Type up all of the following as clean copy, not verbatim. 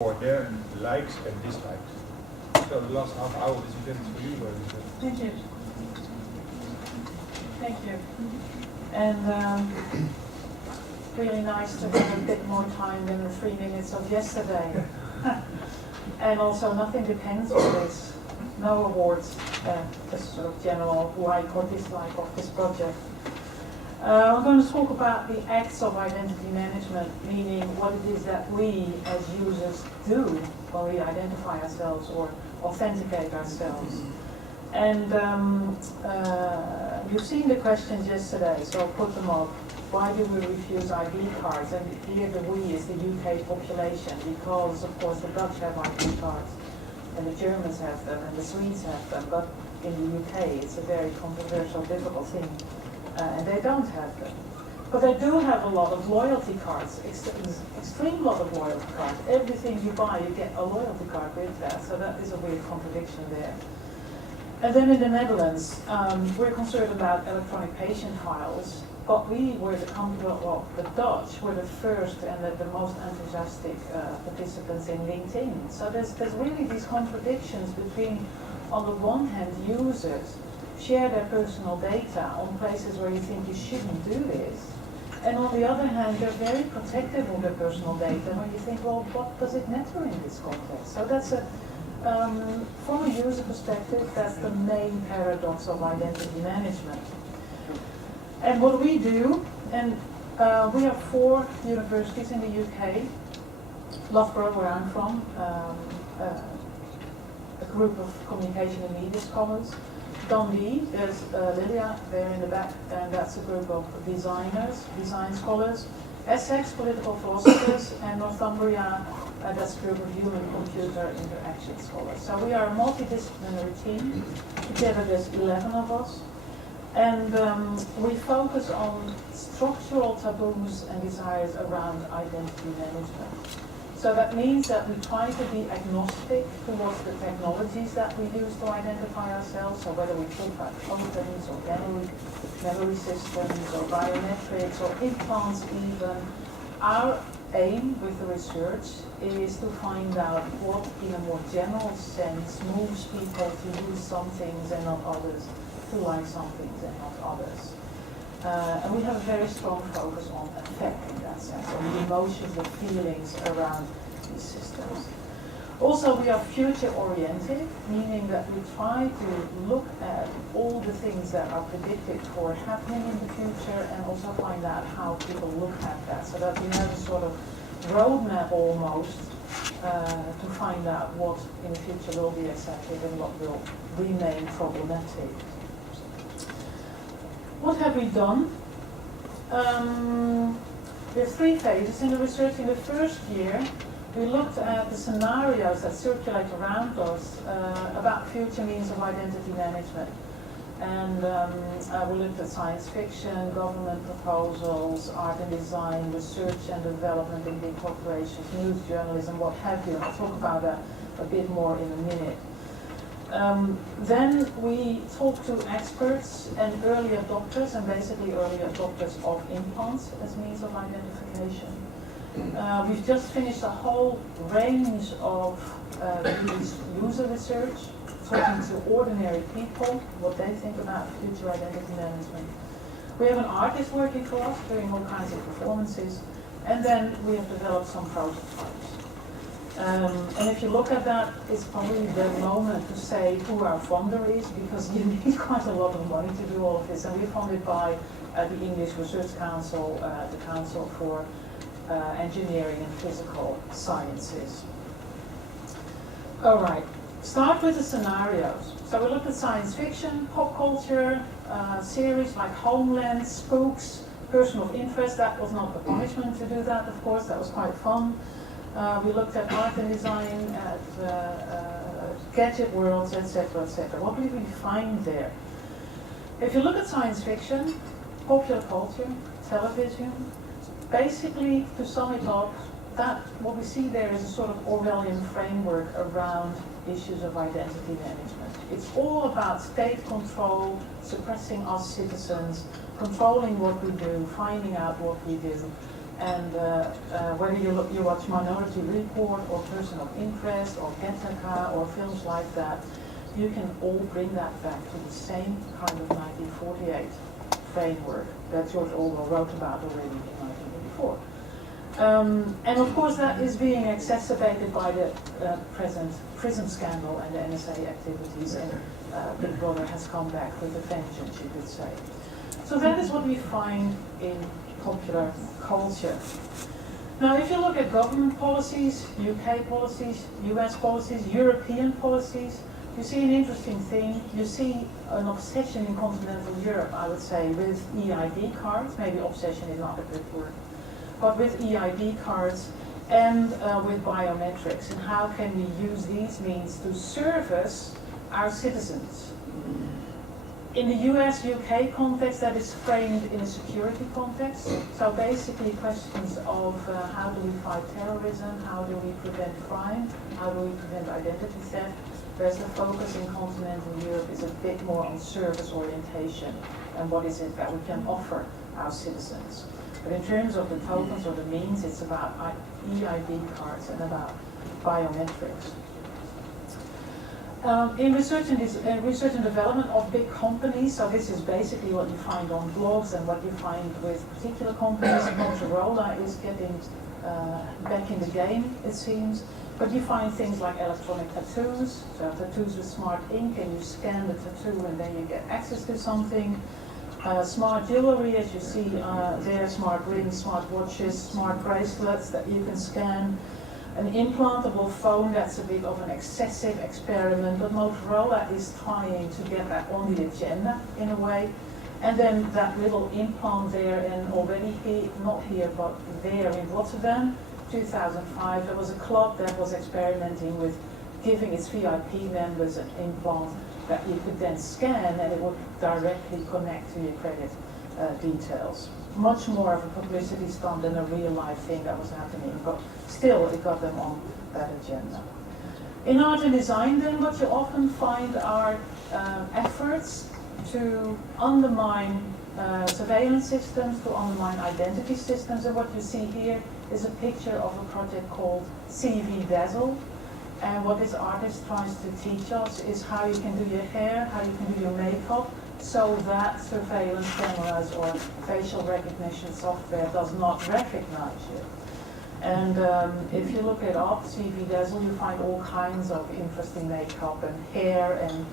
for their likes and dislikes. So the last half hour is intended for you, Liesbet. Thank you. Thank you. And really nice to have a bit more time than the 3 minutes of yesterday. And also nothing depends on this. No awards, just sort of general like or dislike of this project. I'm going to talk about the acts of identity management, meaning what it is that we as users do when we identify ourselves or authenticate ourselves. And you've seen the questions yesterday, so I'll put them up. Why do we refuse ID cards? And here the we is the UK population, because of course the Dutch have ID cards, and the Germans have them, and the Swedes have them, but in the UK it's a very controversial, difficult thing, and they don't have them. But they do have a lot of loyalty cards, extreme lot of loyalty cards. Everything you buy, you get a loyalty card with that, so that is a weird contradiction there. And then in the Netherlands, we're concerned about electronic patient files, but we were the Dutch were the first and the most enthusiastic participants in LinkedIn. So there's really these contradictions between, on the one hand, users share their personal data on places where you think you shouldn't do this, and on the other hand, they're very protective of their personal data when you think, well, what does it matter in this context? So that's from a user perspective, that's the main paradox of identity management. And what we do, and we have 4 universities in the UK, Loughborough, where I'm from, a group of communication and media scholars. Dundee, there's Lilia there in the back, and that's a group of designers, design scholars. Essex, political philosophers, and Northumbria, that's a group of human-computer interaction scholars. So we are a multidisciplinary team. Together there's 11 of us. And we focus on structural taboos and desires around identity management. So that means that we try to be agnostic towards the technologies that we use to identify ourselves. So whether we talk about tokens or memory systems or biometrics or implants even, our aim with the research is to find out what, in a more general sense, moves people to use some things and not others, to like some things and not others. And we have a very strong focus on affect in that sense, on the emotions, the feelings around these systems. Also, we are future-oriented, meaning that we try to look at all the things that are predicted for happening in the future and also find out how people look at that, so that we have a sort of roadmap almost to find out what in the future will be accepted and what will remain problematic. What have we done? We have 3 phases in the research. In the first year, we looked at the scenarios that circulate around us about future means of identity management. And we looked at science fiction, government proposals, art and design, research and development in big corporations, news journalism, what have you. I'll talk about that a bit more in a minute. Then we talked to experts and early adopters, and basically early adopters of implants as means of identification. We've just finished a whole range of user research, talking to ordinary people, what they think about future identity management. We have an artist working for us, doing all kinds of performances, and then we have developed some prototypes. And if you look at that, it's probably the moment to say who our funder is, because you need quite a lot of money to do all of this. And we're funded by the English Research Council, the Council for Engineering and Physical Sciences. All right, start with the scenarios. So we looked at science fiction, pop culture, series like Homeland, Spooks, Person of Interest. That was not a punishment to do that, of course, that was quite fun. We looked at art and design, at gadget worlds, etc., etc. What did we find there? If you look at science fiction, popular culture, television, basically, to sum it up, that what we see there is a sort of Orwellian framework around issues of identity management. It's all about state control, suppressing us citizens, controlling what we do, finding out what we do, And whether you watch Minority Report or Person of Interest or Gattaca or films like that, you can all bring that back to the same kind of 1948 framework that George Orwell wrote about already in 1984. And of course that is being exacerbated by the present prison scandal and the NSA activities, and Big Brother has come back with a vengeance, you could say. So that is what we find in popular culture. Now if you look at government policies, UK policies, US policies, European policies, you see an interesting thing. You see an obsession in continental Europe, I would say, with EID cards. Maybe obsession is not a good word, but with EID cards and with biometrics, and how can we use these means to service our citizens. In the US-UK context, that is framed in a security context. So basically questions of how do we fight terrorism, how do we prevent crime, how do we prevent identity theft, whereas the focus in continental Europe is a bit more on service orientation and what is it that we can offer our citizens. But in terms of the tokens or the means, it's about EID cards and about biometrics. In research and development of big companies, so this is basically what you find on blogs and what you find with particular companies. Motorola is getting back in the game, it seems. But you find things like electronic tattoos, so tattoos with smart ink, and you scan the tattoo and then you get access to something. Smart jewelry, as you see there, smart rings, smart watches, smart bracelets that you can scan. An implantable phone, that's a bit of an excessive experiment, but Motorola is trying to get that on the agenda in a way. And then that little implant there, and already here, not here, but there in Rotterdam, 2005, there was a club that was experimenting with giving its VIP members an implant that you could then scan and it would directly connect to your credit details. Much more of a publicity stunt than a real life thing that was happening, but still it got them on that agenda. In art and design then, what you often find are efforts to undermine surveillance systems, to undermine identity systems, and what you see here is a picture of a project called CV Dazzle. And what this artist tries to teach us is how you can do your hair, how you can do your makeup, so that surveillance cameras or facial recognition software does not recognize you. And if you look it up, CV Dazzle, you find all kinds of interesting makeup and hair and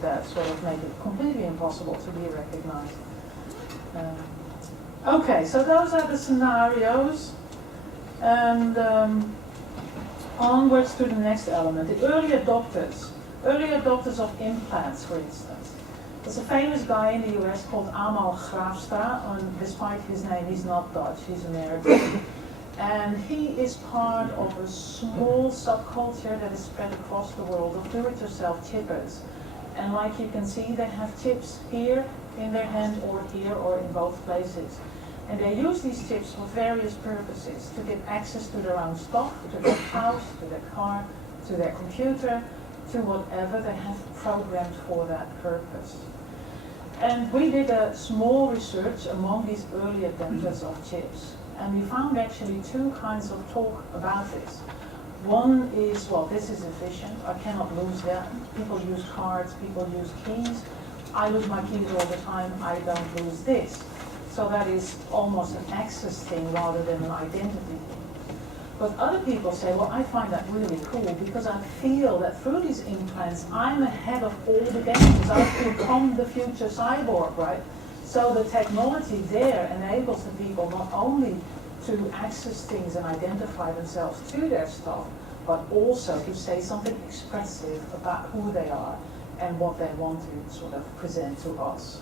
that sort of make it completely impossible to be recognized. Okay, so those are the scenarios. And onwards to the next element, the early adopters of implants, for instance. There's a famous guy in the US called Amal Graafstra, and despite his name, he's not Dutch, he's American. And he is part of a small subculture that is spread across the world of do-it-yourself chippers. And like you can see, they have chips here in their hand or here or in both places. And they use these chips for various purposes, to get access to their own stuff, to their house, to their car, to their computer, to whatever they have programmed for that purpose. And we did a small research among these early adopters of chips. And we found actually two kinds of talk about this. One is, well, this is efficient, I cannot lose that. People use cards, people use keys. I lose my keys all the time, I don't lose this. So that is almost an access thing rather than an identity thing. But other people say, well, I find that really cool because I feel that through these implants, I'm ahead of all the games. I've become the future cyborg, right? So the technology there enables the people not only to access things and identify themselves to their stuff, but also to say something expressive about who they are and what they want to sort of present to us.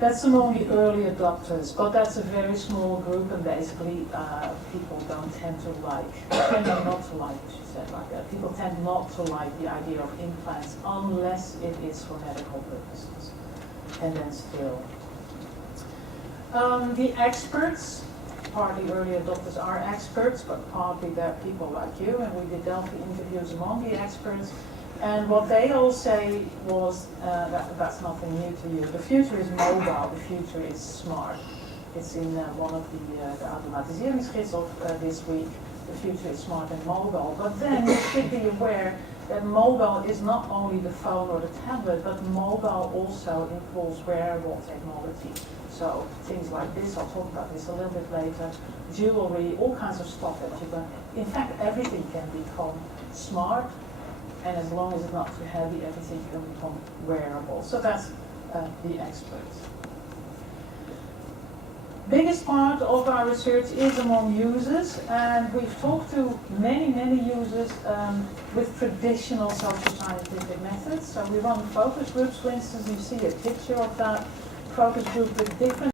That's among the early adopters, but that's a very small group, and basically people don't tend to tend not to like, she said like that, people tend not to like the idea of implants unless it is for medical purposes. And then still. The experts, partly early adopters are experts, but partly they're people like you, and we did Delphi interviews among the experts. And what they all say was, that's nothing new to you. The future is mobile, the future is smart. It's in one of the automatiseringsgids of this week. The future is smart and mobile. But then you should be aware that mobile is not only the phone or the tablet, but mobile also involves wearable technology. So things like this, I'll talk about this a little bit later, jewelry, all kinds of stuff that you can, in fact everything can become smart, and as long as it's not too heavy, everything can become wearable. So that's the experts. Biggest part of our research is among users, and we've talked to many users with traditional social scientific methods. So we run focus groups, for instance. You see a picture of that focus group with different